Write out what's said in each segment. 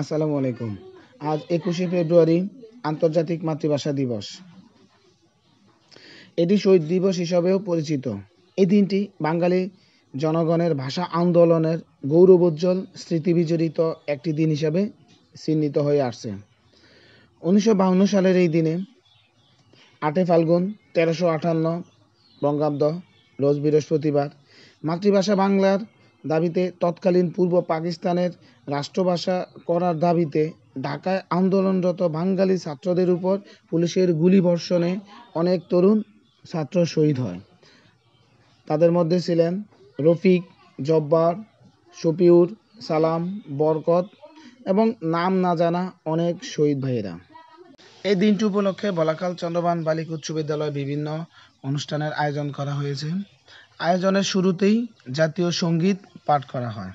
আসসালামু আলাইকুম। আজ 21শে ফেব্রুয়ারি আন্তর্জাতিক মাতৃভাষা দিবস। এটি শহীদ দিবস হিসাবেও পরিচিত। এই দিনটি বাঙালি জনগণের ভাষা আন্দোলনের গৌরবোজ্জ্বল স্মৃতিবিজড়িত একটি দিন হিসাবে চিহ্নিত হয়ে আসছে। 1952 সালের এই দিনে 8 ফাল্গুন 1358 বঙ্গাব্দ রোজ বৃহস্পতিবার মাতৃভাষা বাংলার দাবিতে তৎকালীন পূর্ব পাকিস্তানের রাষ্ট্রভাষা করার দাবিতে ঢাকায় আন্দোলনরত বাঙালি ছাত্রদের উপর পুলিশের গুলিবর্ষণে অনেক তরুণ ছাত্র শহীদ হয়। তাদের মধ্যে ছিলেন রফিক, জব্বার, শফিউর, সালাম, বরকত এবং নাম না জানা অনেক শহীদ ভাইয়েরা। এই দিনটি উপলক্ষে বলাকাল চন্দ্রবান বালিকা উচ্চ বিদ্যালয়ে বিভিন্ন অনুষ্ঠানের আয়োজন করা হয়েছে। আয়োজনের শুরুতেই জাতীয় সঙ্গীত পাঠ করা হয়।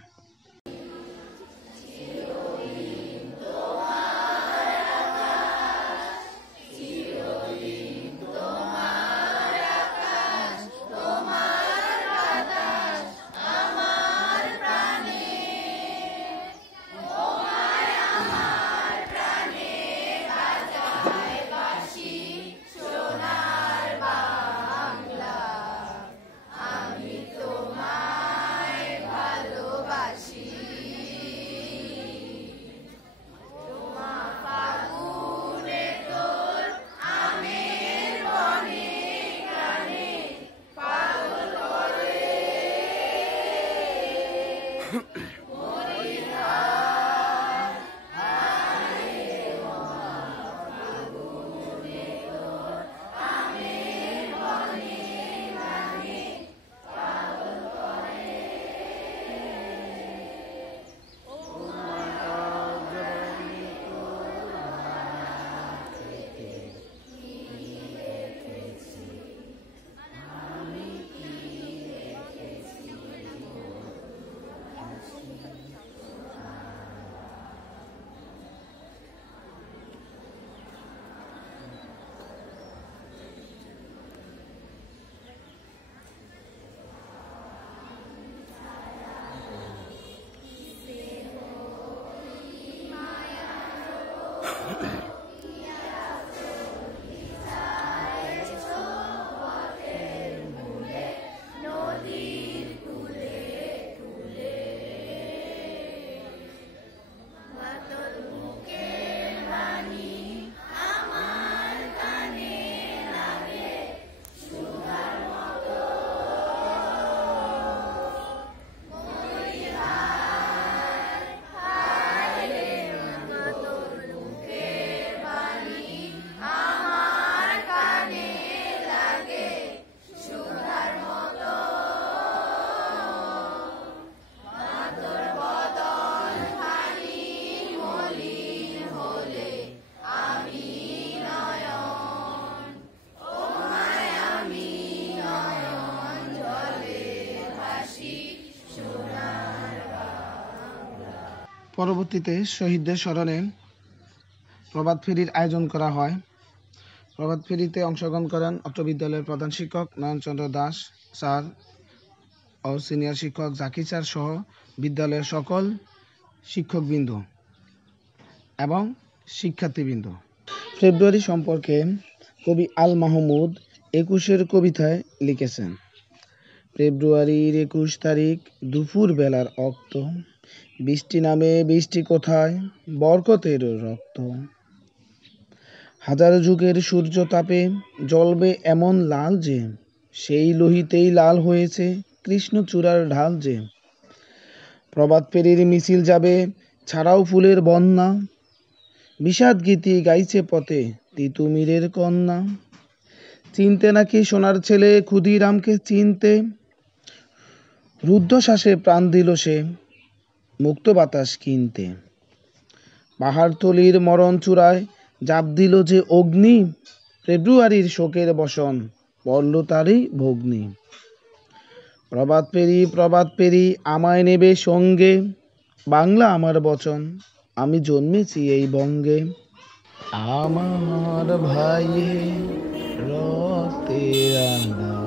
পরবর্তীতে শহীদদের স্মরণে প্রভাত ফেরির আয়োজন করা হয়। প্রভাত ফেরিতে অংশগ্রহণ করেন অত্র বিদ্যালয়ের প্রধান শিক্ষক নয়নচন্দ্র দাস স্যার ও সিনিয়র শিক্ষক জাকির স্যার সহ বিদ্যালয়ের সকল শিক্ষকবৃন্দ এবং শিক্ষার্থীবৃন্দ। ফেব্রুয়ারি সম্পর্কে কবি আল মাহমুদ 21-এর কবিতায় লিখেছেন, ফেব্রুয়ারির 21 তারিখ দুপুর বেলার অক্ত, বৃষ্টি নামে বৃষ্টি কোথায়, বরকতের রক্ত। হাজার যুগের সূর্য তাপে জ্বলবে এমন লাল যে, সেই লোহিতেই লাল হয়েছে কৃষ্ণচূড়ার ঢাল যে। প্রভাত ফেরির মিছিল যাবে ছাড়াও ফুলের বন্যা, বিষাদ গীতি গাইছে পথে তিতুমিরের কন্যা। চিনতে নাকি সোনার ছেলে ক্ষুদিরামকে চিনতে, রুদ্ধশ্বাসে প্রাণ দিল সে মুক্ত বাতাস কিনতে। পাহাড়তলির মরণ চূড়ায় জাপ দিল যে অগ্নি, ফেব্রুয়ারির শোকের বসন পড়ল তারই ভগ্নি। প্রভাত ফেরি আমায় নেবে সঙ্গে, বাংলা আমার বচন আমি জন্মেছি এই বঙ্গে। আমার ভাইয়ের রক্তে রাঙানো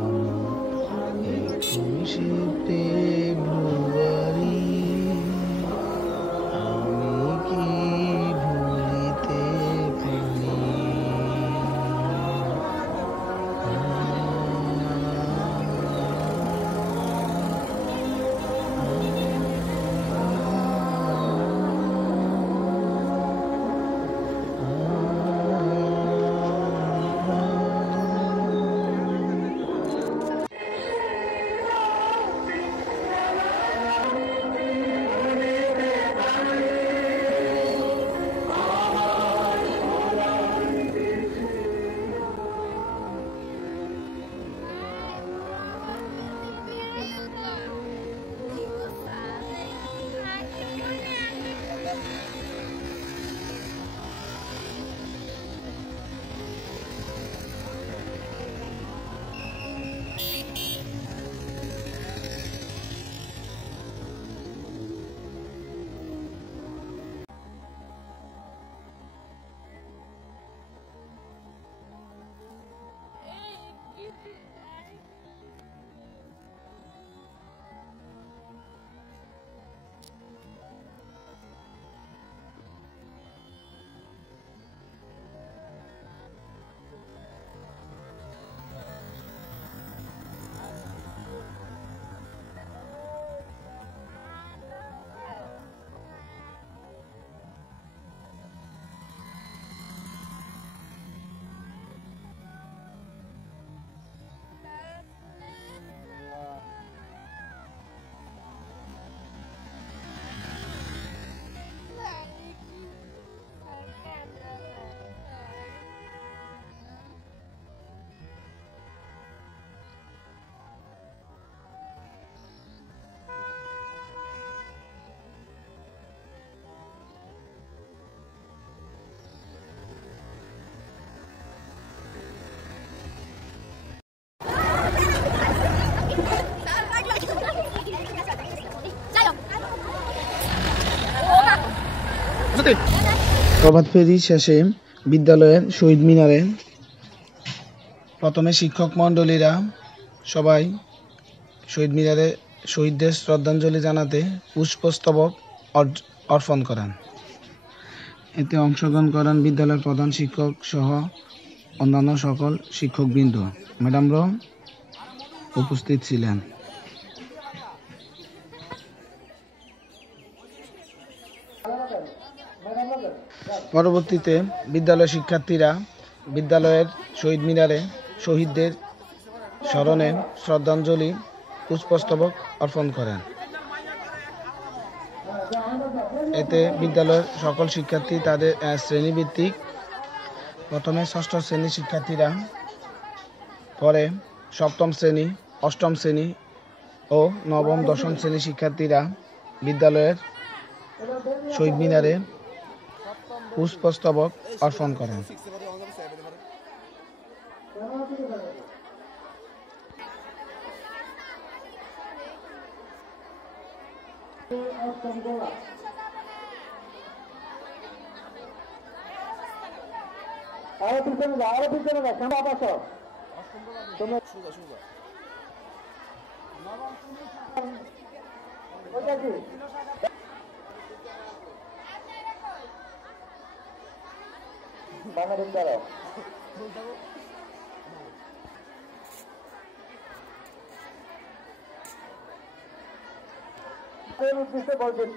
21শে ফেব্রুয়ারি, আমি কি প্রভাত ফেরি শেষে বিদ্যালয়ের শহীদ মিনারে প্রথমে শিক্ষক মণ্ডলীরা সবাই শহীদ মিনারে শহীদদের শ্রদ্ধাঞ্জলি জানাতে পুষ্পস্তবক অর্পণ করেন। এতে অংশগ্রহণ করেন বিদ্যালয়ের প্রধান শিক্ষক সহ অন্যান্য সকল শিক্ষকবৃন্দ, ম্যাডামরাও উপস্থিত ছিলেন। পরবর্তীতে বিদ্যালয় শিক্ষার্থীরা বিদ্যালয়ের শহীদ মিনারে শহীদদের স্মরণে শ্রদ্ধাঞ্জলি পুষ্পস্তবক অর্পণ করেন। এতে বিদ্যালয়ের সকল শিক্ষার্থী তাদের শ্রেণীভিত্তিক প্রথমে ষষ্ঠ শ্রেণীর শিক্ষার্থীরা, পরে সপ্তম শ্রেণী, অষ্টম শ্রেণী ও নবম দশম শ্রেণীর শিক্ষার্থীরা বিদ্যালয়ের শহীদ মিনারে পুষ্পস্তবক অর্পণ করেন।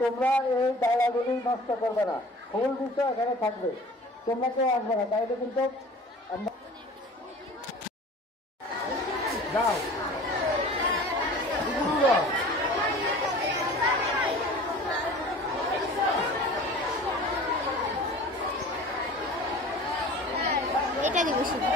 তোমরা এই জায়গাগুলি নষ্ট করবে না, ফুল দিচ্ছ এখানে থাকবে, তোমরা কেউ আসবে না, তাইলে কিন্তু যাও। এটা দিব শুধু।